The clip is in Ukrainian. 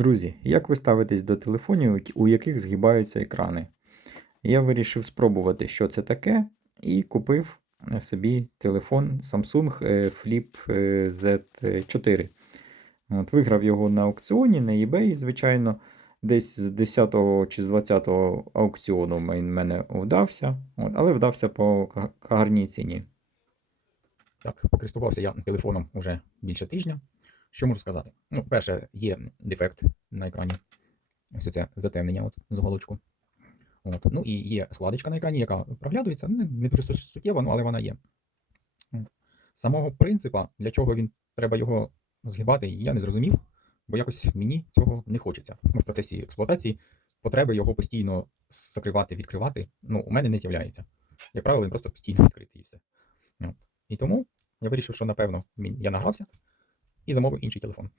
Друзі, як ви ставитесь до телефонів, у яких згибаються екрани? Я вирішив спробувати, що це таке, і купив собі телефон Samsung е, Flip е, Z4. От, виграв його на аукціоні, на eBay, звичайно. Десь з 10 чи з 20 аукціону він мене вдався, от, але вдався по гарній ціні. Так, покористувався я телефоном уже більше тижня. Що можу сказати? Ну, перше, є дефект на екрані. Ось це затемнення от, з голочку. От. Ну і є складочка на екрані, яка проглядується. Не, не дуже су- суттєва, ну, але вона є. Самого принципа, для чого він треба його згибати, я не зрозумів, бо якось мені цього не хочеться. Ну, в процесі експлуатації потреби його постійно закривати, відкривати, ну, у мене не з'являється. Як правило, він просто постійно відкритий і все. От. І тому я вирішив, що напевно я награвся і замовив інший телефон.